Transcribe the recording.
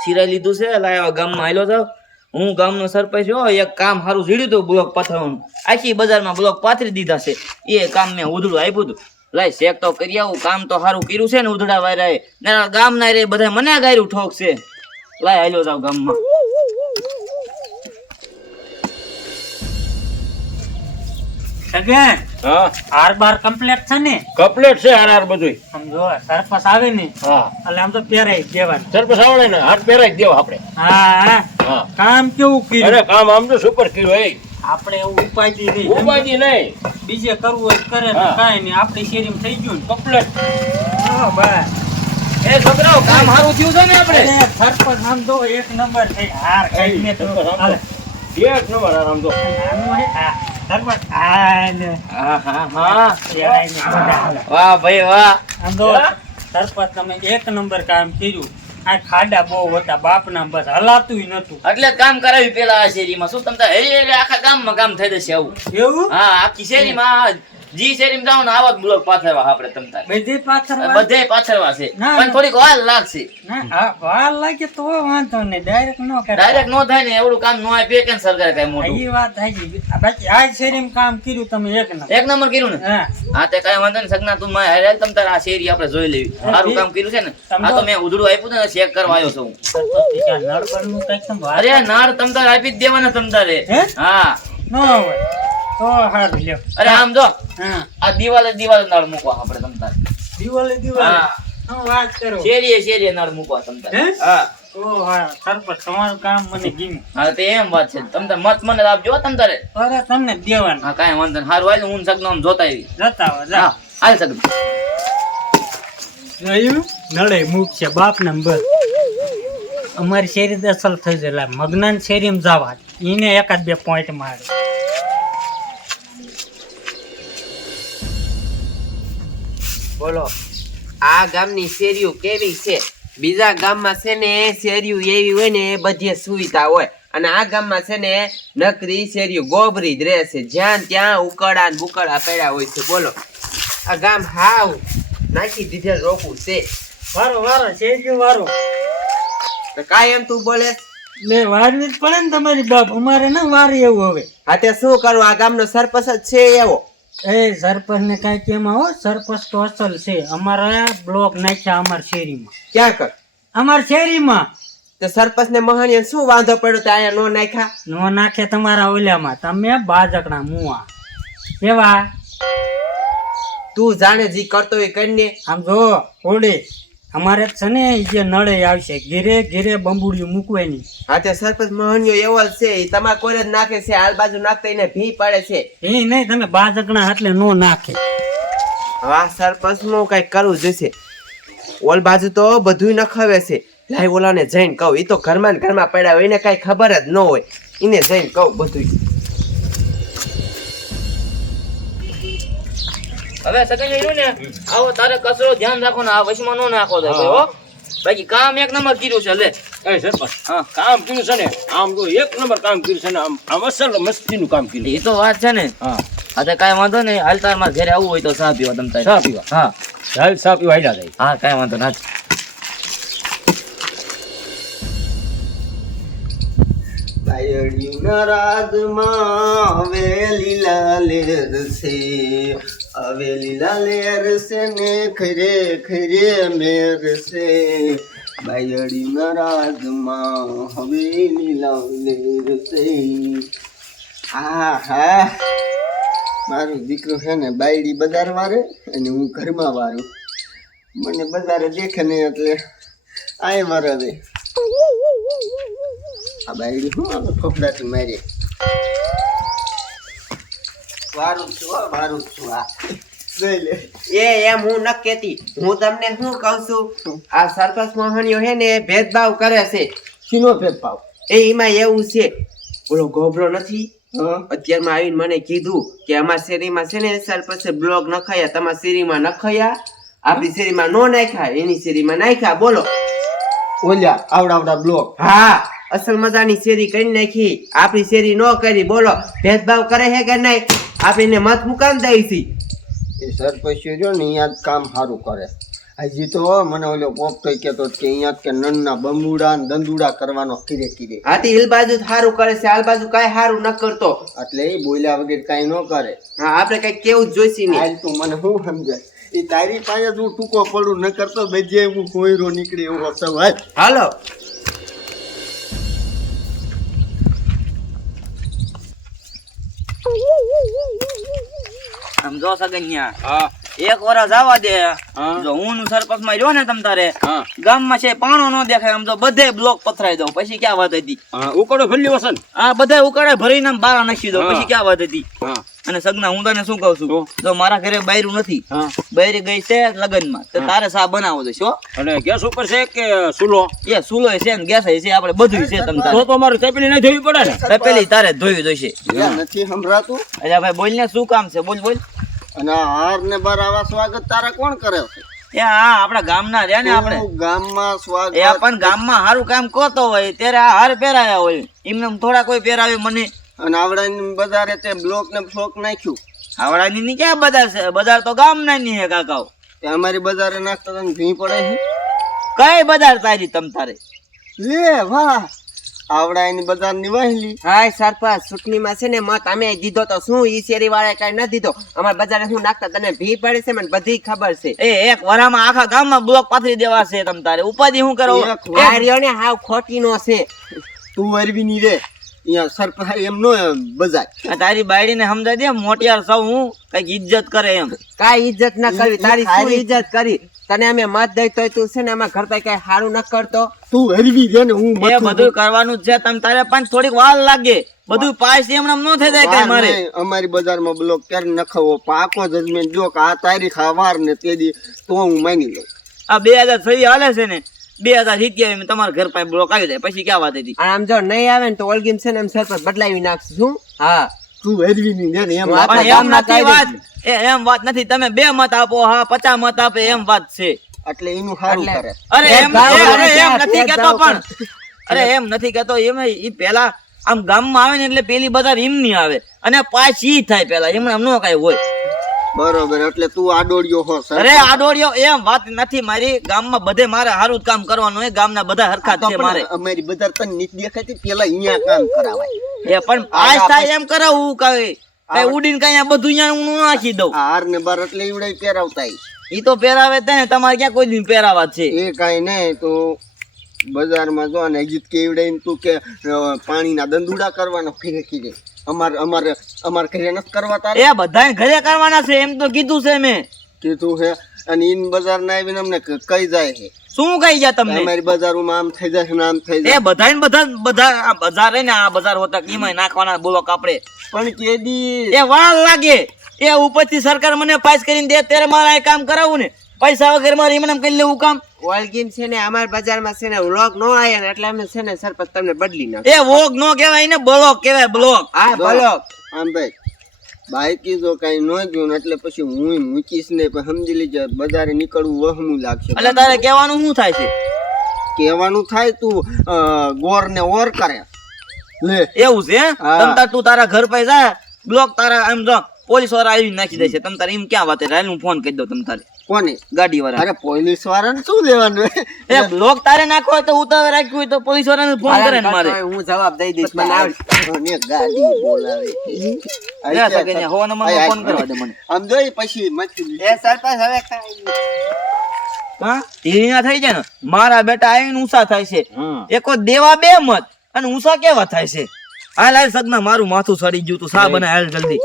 સિરાઈ લીધું છે લાયા ગામમાં આયલો જાવ હું ગામનો સરપંચ હો એક કામ સારું જીડ્યું તું બ્લોક પાથરવાનું આખી બજારમાં બ્લોક પાથરી દીધા છે એ કામ મેં ઉધડું આપ્યું હતું લાય શેક તો કરી આવું કામ તો સારું કર્યું છે ને ઉધડા વાયરાએ ને ગામ ના રે બધા મને ગાયરું ઠોક છે લાય આયલો જાવ ગામમાં સગન હા આર બાર કમ્પ્લીટ છે ને કપલેટ છે હાર બધું સમજો સરપસ આવે ને હા એટલે આમ તો પહેરાઈ દેવાનું સરપંચ આવડે ને હાથ પહેરાઈ દેવો આપણે હા હા કામ કેવું કર્યું અરે કામ આમ તો સુપર કર્યું એ આપણે એવું ઉપાડી નહીં ઉપાજી નહીં બીજે કરવું હોય તો કરે ને હા. કાંઈ નહીં આપણી શેરીમાં થઈ ગયું ને કપલેટ હા બસ એ છોકરાઓ કામ સારું થયું છે ને આપણે અરે સરપંચ આમ તો એક નંબર થઈ હાર ખાઈને તો હાલે. એક નંબર આરામ તો નાનું હે આ સરપંચ આ ને હા હા હા પહેરાઈને બધા હાલે. વાહ ભાઈ વાહ આમ તો સરપંચ તમે એક નંબર કામ કર્યું આ ખાડા બહુ હતા બાપના બસ હલાતુંય નતું એટલે જ કામ કરાવ્યું પેલા આ શેરીમાં શું તમ તારે આખા ગામમાં કામ થઈ જશે આવું એવું હા આખી શેરીમાં જી શેરીમાં જાવ ને આવા જ બ્લોક પાથરવા આપણે તમ તારે બધી પાછળ બધે પાથરવા છે ના, પણ ના. થોડીક વાર લાગશે ના આ વાર લાગે તો વાંધો નહીં ડાયરેક્ટ નો કરે ડાયરેક્ટ નો થાય ને એવડું કામ નો આપે કે સરકારે કઈ મોટું એ વાત થઈ બાકી આ શેરીમાં કામ કર્યું તમે એક નંબર એક નંબર કર્યું ને હા હા તે કઈ વાંધો નહીં સગના તું માં હારે તમ તારે આ શેરી આપણે જોઈ લેવી સારું કામ કર્યું છે ને આ તો મેં ઉધડું આપ્યું ને ચેક કરવા આવ્યો છું હું. નળબરનું કંઈક તમે વાત અરે નાર તમ તારે આપી જ દેવાના તમ તારે હે? હા ન હોય તો હારું લ્યો અરે આમ જો હા આ દિવાલે નળ મૂકવા આપણે તમ તારે દિવાલે હા હું વાત કરો શેરીએ નળ મૂકવા તમ તારે હે? હા તો હા સરપંચ તમારું કામ મને ગમ્યું હા તે એમ વાત છે તમ તારે મત મને આપજો તમ તારે અરે તમને દેવાનું હા કાંઈ વાંધો નહીં હારું હાલ હું સગનો આમ જોતા આવી જતા હો હા જા હાલ સગનો જોયું નળે મૂક છે બાપ ને બસ અમારી શેરી દસલ થઈ જાય મગનાન શેરીમાં જવા એને એકાદ બે પોઈન્ટ મારે બોલો આ ગામની શેરીઓ કેવી છે બીજા ગામમાં છે ને શેરીઓ એવી હોય ને બધી સુવિધા હોય અને આ ગામમાં છે ને નકરી શેરીઓ ગોબરી જ રહેશે જ્યાં ત્યાં ઉકળા ને બુકળા પડ્યા હોય છે બોલો આ ગામ હાવ નાખી દીધેલ રોકું છે વારો વારો શેરીઓ વારો તો કાંઈ એમ તું બોલે લે વારવી જ પડે ને તમારી બાપ અમારે ના વારે એવું હવે હા તે શું કરું આ ગામનો સરપંચ જ છે એવો એ સરપંચ ને કઈ કેમાં હો સરપંચ તો અસલ છે અમારા બ્લોક નાખ્યા અમારી શેરીમાં ક્યાં કર અમારી શેરીમાં તો સરપંચ ને મહાણીએ શું વાંધો પડ્યો તો અહીંયા નો નાખ્યા નો નાખે તમારા ઓલામાં તમે બાજકના મુવા કેવા તું જાણે જી કરતો હોય કરીને આમ જો ઓડે અમારે છે ને ઈ જે નળે આવશે ઘેરે ઘેરે બંબુડિયું મૂકવાની હા તે સરપંચ મહાણીઓ એવો જ છે ઈ તમારા કોઈ જ નાખે છે હાલ બાજુ નાખતા એને ભી પડે છે એ નહીં તમે બાજકના એટલે નો નાખે હા સરપંચ નું કઈ કરવું જોઈશે ઓલ બાજુ તો બધું નખાવે છે લાઈ ઓલાને જઈને કહું ઈ તો ઘરમાં ને ઘરમાં પડ્યા હોય એને કઈ ખબર જ ન હોય એને જઈને કહું બધું હવે સગન રહ્યું ને આવો તારે કચરો ધ્યાન રાખો ને આ વશમાં નો નાખો દે હો બાકી કામ એક નંબર કર્યું છે લે એ સરપંચ હા કામ કર્યું છે ને આમ તો એક નંબર કામ કર્યું છે ને આમ અસલ મસ્તીનું કામ કર્યું એ તો વાત છે ને હા હા તે કાંઈ વાંધો નહીં હાલ તાર મારે ઘરે આવવું હોય તો ચા પીવા તમ તારે ચા પીવા હા હાલ ચા પીવા આયલા જાય હા કાંઈ વાંધો ના બાયડીના રાજમાં હવેલી લાલેર છે હવેલી લાલેર છે ને ખરે ખરે મેર છે બાયડીના રાજમાં હવેલી લાલેર છે હા હા મારો દીકરો છે ને બાયડી બજાર વારે અને હું ઘરમાં વારું મને બજારે દેખે નહીં એટલે આય મારા દે આ બાયડી હું આ ફફડાટી મારી વારું છું આ જોઈ લે એ એમ હું ન કહેતી હું તમને શું કહું છું આ સરપંચ મહાણીઓ હે ને ભેદભાવ કરે છે શીનો ભેદભાવ એમાં એવું છે ઓલો ગોબરો નથી અત્યારમાં આવીને મને કીધું કે અમારા શેરીમાં છે ને સરપંચે બ્લોક નખાયા તમારા શેરીમાં નખાયા આપણી શેરીમાં નો નાખ્યા એની શેરીમાં નાખ્યા બોલો ઓલ્યા આવડા બ્લોક હા અસલ મજાની શેરી કરી નાખી આપણી શેરી નો કરી બોલો ભેદભાવ કરે છે કે નહીં આપીને મત મુકામ દઈ છી એ સરપંચ જો ને યાદ કામ સારું કરે હજી તો મને ઓલો પોપટો કહેતો કે અહીંયા કે નનના બંબુડા ને દંદુડા કરવાનો કીરે કીરે. હાથી હિલ બાજુ સારું કરે છે, હાલ બાજુ કાંઈ સારું ન કરતો. એટલે એ બોલ્યા વગર કાંઈ ન કરે. હા, આપણે કઈ કેવું જ જોઈશી નહીં. હાલ તું મને શું સમજાય? એ તારી પાસે જ હું ટૂંકો પડું ન કરતો બેજે હું કોયરો નીકળી એવો સવાય. હાલો. આમ જો સગન્યા હા એક વરસ આવવા દે. હા. જો હું નું સરપંચ માં રહ્યો ને તમ તારે હા ગામમાં છે પાણો ન દેખાય, આમ તો બધે બ્લોક પથરાઈ દઉં, પછી ક્યાં વાત હતી? હા ઉકળો ફેરલી વસન. આ બધા ઉકાળે ભરીને આમ બારા નાખી દઉં, હા. પછી ક્યાં વાત હતી? હા અને સગના હું તને શું કહું છું, તો? જો મારા ઘરે બૈરું નથી, હા બૈરી ગઈ છે લગ્નમાં, તો તારે સા બનાવો છે. હો, અને ગેસ ઉપર છે કે સુલો? એ સુલો છે ને ગેસ છે, આપણે બધું છે તમ તારે. તો મારું ચપલી નહીં જોવી પડે ને. તપેલી તારે ધોઈ જોઈશે. ત્યાં નથી સંભળાતું. એટલે ભાઈ બોલ ને, શું કામ છે? બોલ બોલ. અને આ હાર ને બાર આવા સ્વાગત તારા કોણ કરે છે? એ હા, આપણા ગામના રહ્યા ને આપણે, તું ગામમાં સ્વાગત એ પણ ગામમાં સારું કામ કરતો હોય ત્યારે આ હાર પહેરાયા હોય, એમને થોડા કોઈ પહેરાવે મને. અને આવડાની બજારે તે બ્લોક ને ફ્લોક નાખ્યું. હાવડાની ની ક્યાં બજાર છે? બજાર તો ગામના ની હે કાકાઓ. તે અમારી બજારે નાખતા તને ભી પડે છે. કઈ બજાર તારી તમ તારે? લે વાહ, આવડાની બજાર ની વહેલી. હાય સરપંચ, ચૂંટણીમાં છે ને મત અમે દીધો તો શું ઈ શેરી વાળા કઈ ન દીધો. અમારા બજારે શું નાખતા તને ભી પડે છે, મને બધી ખબર છે. એ એક વરામાં આખા ગામમાં બ્લોક પાથરી દેવા છે તમ તારે, ઉપાધિ શું કરો? એક વાર આ રહ્યો ને હાવ ખોટી નો છે. તું વરવી ની રે, અહીંયા સરપંચ એમ નો બજાર. આ તારી બાયડી ને સમજાય દે, મોટિયાર સૌ હું કઈક ઇજ્જત કરે એમ. કાઈ ઇજ્જત ના કરવી, તારી શું ઇજ્જત કરી? તને અમે મત દઈ તોય તું છે ને અમારા ઘર પાસે કઈ સારું ન કરતો. તું હરવી દે ને હું એ મથું. બધું કરવાનું જ છે તમ તારે, પણ થોડીક વાર લાગે. બધું પાસ એમ ન થઈ જાય કઈ મારે. નહીં, અમારી બજારમાં બ્લોક ક્યારે નખાવો પાકો જજમેન્ટ જો કે આ તારીખ આ વાર ને તે દી તો હું માની લઉં. આ 2006 હાલે છે ને, 2027 તમારા ઘર પાસે બ્લોક આવી જાય, પછી ક્યાં વાત હતી? અને આમ જો નહીં આવે ને તો ઓલગીમ છે ને એમ સરપંચ બદલાવી નાખશું. શું? હા, તું હરવી ની દે ને એમ હું આપણે પણ એમ ગામના નથી વાત, કાયદે. એમ વાત નથી. તમે 2 મત આપો, હા 50 મત આપે, એમ વાત છે. એટલે એનું સારું એટલે- કરે. અરે એમ ભેદભાવ અરે એમ કરે, નથી કેતો, ભેદભાવ પણ અરે એમ નથી કેતો. એમ ઈ પેલા આમ ગામમાં આવે ને એટલે પેલી બજાર એમ ની આવે, અને પાછી ઈ થાય પેલા, એમ નો કઈ હોય. બરોબર, એટલે તું આડોડિયો હો સર. અરે આડોડિયો એમ વાત નથી મારી. ગામમાં બધે મારે સારું જ કામ કરવાનું હોય, ગામના બધા હરખા જ છે મારે. અમારી બજાર તને નીચ દેખાતી પેલા અહીંયા કામ કરાવાય. એ પણ પાસ થાય એમ કરાવું કઈ ઉડીને કઈ આ બધું અહીંયા હું નાખી દઉં. આ હાર ને બાર એટલે ઈવડે પહેરાવતા ઈ. ઈ તો પહેરાવે જ ને, તમારે ક્યાં કોઈ દિન પહેરાવા જ છે? એ કાંઈ નહીં તો બજારમાં જો ને હજી કે ઈવડે તું કે પાણીના દંદુડા કરવાનો ફીરે ફીરે અમાર ઘરે નથી કરવા તારે એ બધા ઘરે કરવાના છે એમ તો કીધું છે મેં. કીધું છે. અને ઈન બજાર ના આવીને અમને કઈ જાય છે શું કહી ગયા તમને? અમારી બજારોમાં આમ થઈ જાય ને આમ થઈ એ જાય. બધા આ બજાર રહે ને, આ બજાર હોતા કીમાં નાખવાના બોલો કાપડે. પણ કેદી એ વાર લાગે. એ ઉપરથી સરકાર મને પાસ કરીને દે ત્યારે મારે આ કામ કરાવવું ને, પૈસા વગર મારે એમને કરી લેવું કામ. ઓલગીમ છે ને અમારા બજારમાં છે ને વ્લોગ નો આયા ને એટલે અમે છે ને સરપંચ તમને બદલી નાખ. એ વોગ નો કહેવાય ને, બ્લોક કહેવાય, બ્લોક. હા બોલો. આમ ભાઈ બાઈકી જો કઈ ન ગયું ને એટલે પછી હું મૂકીશ ને પછી સમજી લીજે બજારે નીકળવું વહમું લાગશે. એટલે તારે કહેવાનું શું થાય છે? કહેવાનું થાય તું ગોર ને ઓર કરે લે. એવું છે હે? હા. તમ તાર તું તારા ઘર પાસે જા, બ્લોક તારા એમ જો પોલીસ વાળા આવી નાખી દેશે. તમ તારે એમ ક્યાં વાતે રાયલ હું ફોન કરી દઉં તમ તારે કોને? ગાડી વાળા. અરે પોલીસ વાળાને શું લેવાનું? એ બ્લોક તારે નાખવો હોય તો ઉતાવળ રાખ્યું હોય તો પોલીસ વાળાને ફોન કરે ને મારે. હું જવાબ દઈ દઈશ. મને આવડે. મને ગાડી બોલાવે. લે સગીને હવા નંબરમાં ફોન કરવા દે મને. આમ જોઈ પછી મચી એ સરપંચ હવે કાંઈ હા ઢીલા થઈ જાય ને, મારા બેટા આવીને ઊંચા થાય છે. હમ. એકો દેવા 2 મત અને ઊંચા કેવા થાય છે? હાલ હાલ સગના મારું માથું સડી ગયું, તું સા બને હાલ જલ્દી.